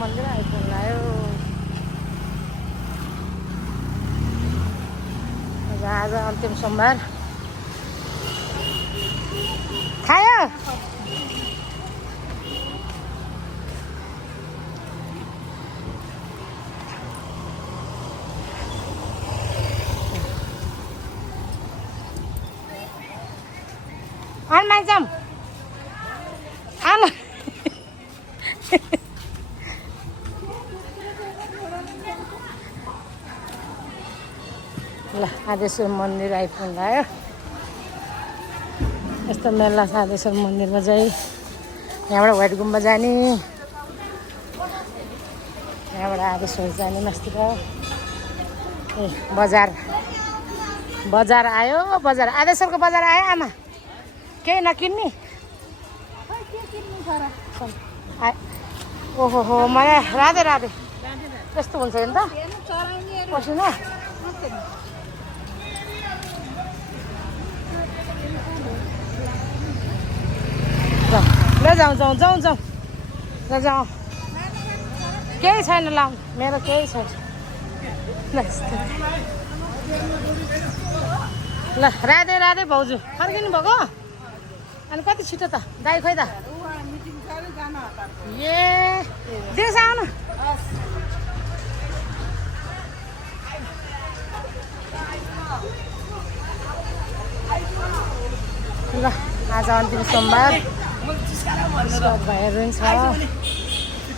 मन्दिर आइपुग्यो। आज अन्तिम सोमबार खायो। माइजम आमा ल आदेश्वर मन्दिर आइपुग्यो। यस्तो मेला छ आदेश्वर मन्दिरमा चाहिँ। यहाँबाट व्हाइट गुम्बा जाने, यहाँबाट आदेश्वर जाने मास्तिर। ए बजार बजार आयो। बजार आदेश्वरको बजार आयो। आमा केही नकिन्ने? ओहो हो मलाई राधे राधे। त्यस्तो हुन्छ नि त पसिना। ल जाउँ जाउँ जाउँ जाउँ ल जाउँ। केही छैन लाउँ, मेरो केही छैन। ल राधे राधे भाउजू। फर्किनु भएको? अनि कति छिटो त दाइ खोइ त? ए दिउँसो आउनु। ल आज अन्तिम सोमबार भाइहरू छ।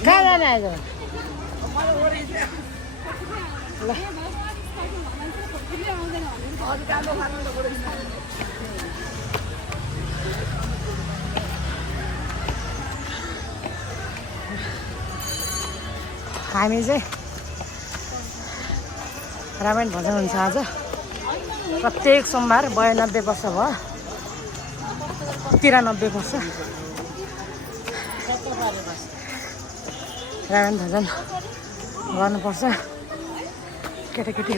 कहाँ जाने आज? ल हामी चाहिँ रामायण भजन हुन्छ आज प्रत्येक सोमबार। 92 वर्ष भयो, 93 वर्ष रामायण भजन गर्नुपर्छ केटाकेटी।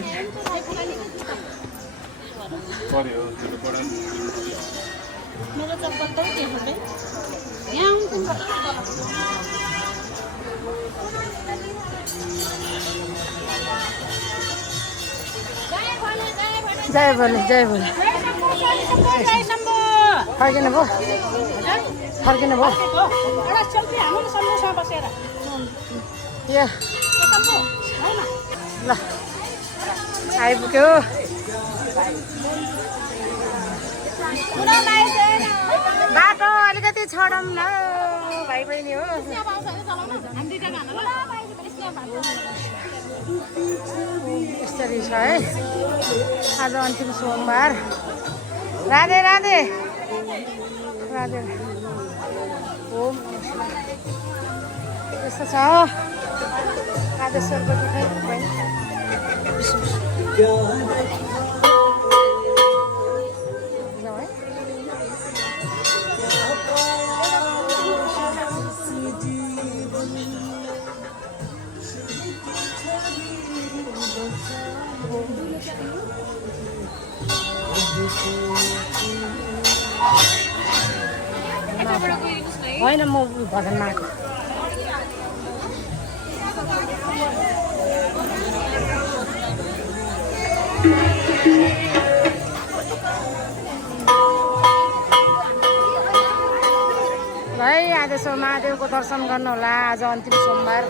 जय बोले जय बोले। फर्किनु भयो? फर्किनु भयो? ल आइपुग्यो। बाटो अलिकति छोडौँ न भाइ बहिनी हो। यसरी छ है आज अन्तिम सोमबार। राधे राधे राधे। ओम यस्तो छ आदेश्वरको चाहिँ बहिनी। होइन म भजनमा आएको। भाइ आदेश्वर महादेवको दर्शन गर्नु होला आज अन्तिम सोमबार।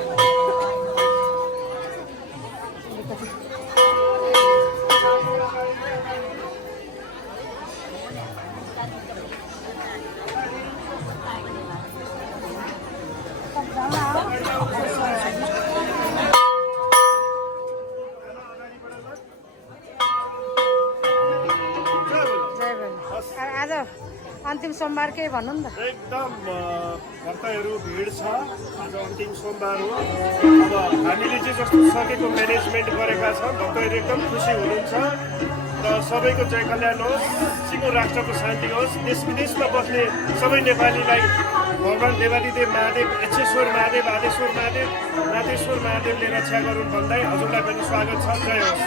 आज अन्तिम सोमबार के भन्नु नि त? एकदम भक्तहरू भिड छ। आज अन्तिम सोमबार हो। अब हामीले चाहिँ जस्तो सकेको म्यानेजमेन्ट गरेका छौँ। भक्तहरू एकदम खुसी हुनुहुन्छ र सबैको जय कल्याण होस्, सिङ्गो राष्ट्रको शान्ति होस्। देश विदेशमा बस्ने सबै नेपालीलाई भगवान् देवादिदेव महादेव, एच्छेश्वर महादेव, आदेश्वर महादेव, नाथेश्वर महादेवले रक्षा गरून् भन्दै हजुरलाई पनि स्वागत छ। जय होस्।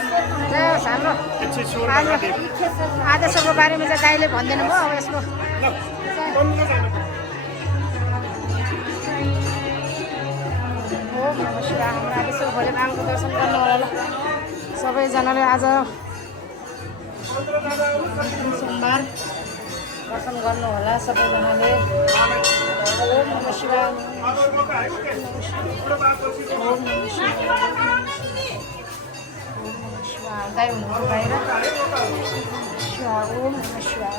जय होस्। हाम्रो एच्छेश्वर महादेव आदेश्वरको बारेमा चाहिँ दाइले भनिदिनु भयो। अब यसको ओम नमः शिवाय। हाम्रो आदेश्वर भोले बाबाको दर्शन गर्नु होला ल सबैजनाले। आज सोमबार दर्शन गर्नु होला सबैजनाले। ओम नमः शिवाय। ओम नमः शिवाय। दाइ हुनुहुन्छ बाहिर। शिवाय ओम नमः शिवाय।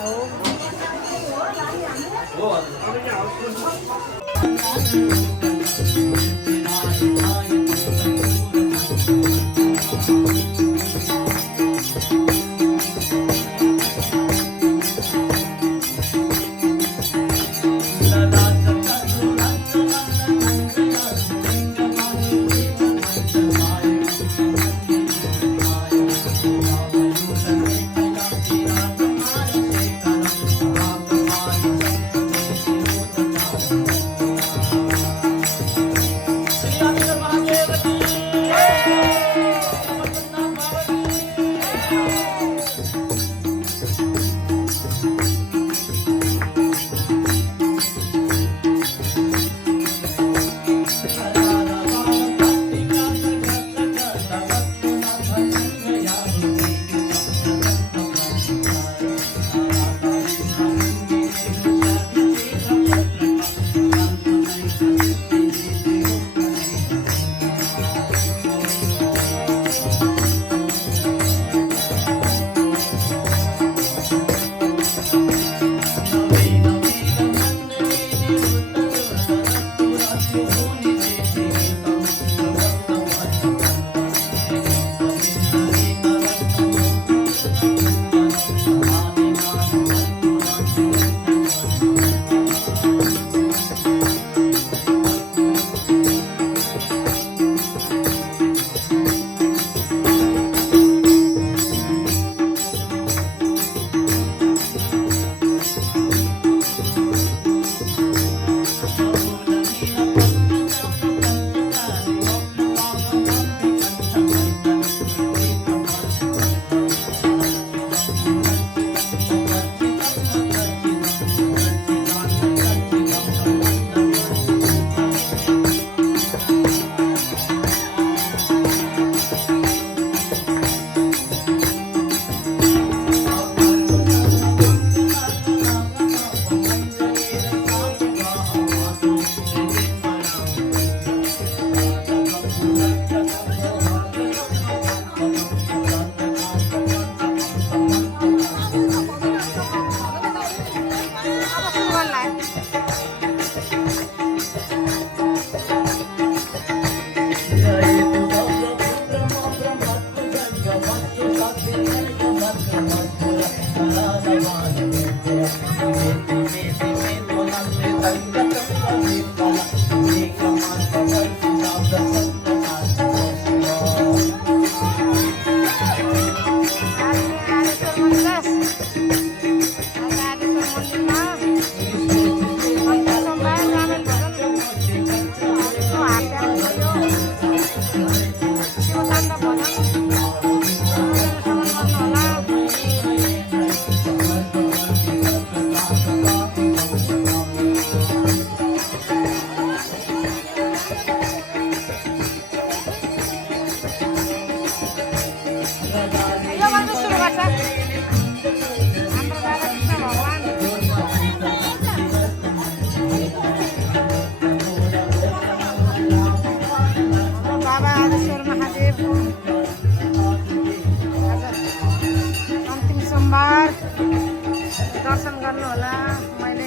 दर्शन गर्नु होला। मैले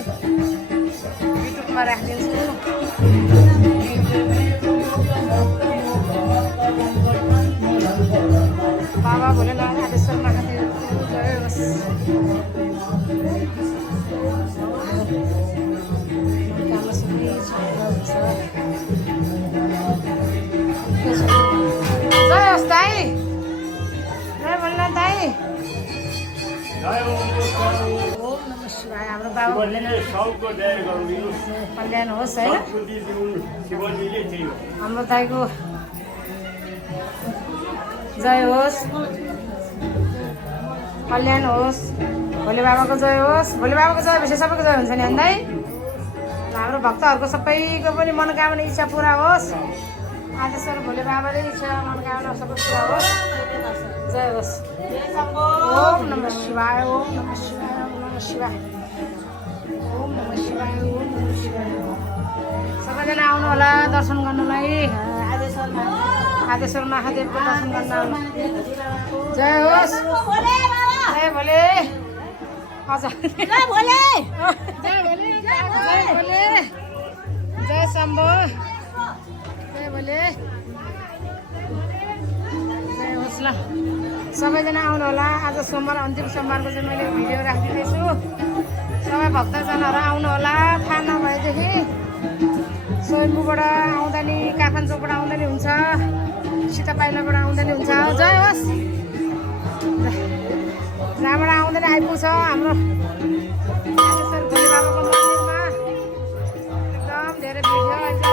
युट्युबमा राखिदिन्छु। बाबा भोलेनाथ आदेश्वर महादेवको जय होस्। जय होस् दाइ। जय भोलेनाथ दाइ। ओम नमः शिवाय। हाम्रो बाबा कल्याण होस् है। हाम्रो दाइको जय होस्, कल्याण होस्, भोले बाबाको जय होस्। भोले बाबाको जय भएपछि सबैको जय हुन्छ नि अन्त है। हाम्रो भक्तहरूको सबैको पनि मनोकामना इच्छा पुरा होस्। आदेश्वर भोले बाबाले इच्छा मनोकामना सबै पुरा होस् जय होस् ओम नमः शिवाय ओम नमः शिवाय ओम नमः शिवाय ओम नमः शिवाय ओम नमः शिवाय सबैजना आउनु होला दर्शन गर्नुलाई आदेश्वर महादेवको दर्शन गर्न आउनु जय होस् जय भोले हजुर जय भोले जय भोले जय भोले जय शम्भो जय भोले जय होस् ल सबैजना आउनु होला आज सोमबार अन्तिम सोमबारको चाहिँ मैले भिडियो राखिदिँदैछु सबै भक्तजनहरू आउनु होला थाहा नभएदेखि स्वयम्भूबाट आउँदा नि काठमाडौँबाट आउँदा नि हुन्छ सीता पाइलाबाट आउँदा नि हुन्छ जय होस् जहाँबाट आउँदा नि आइपुग्छ हाम्रो भोले बाबाको मन्दिरमा एकदम धेरै भिड छ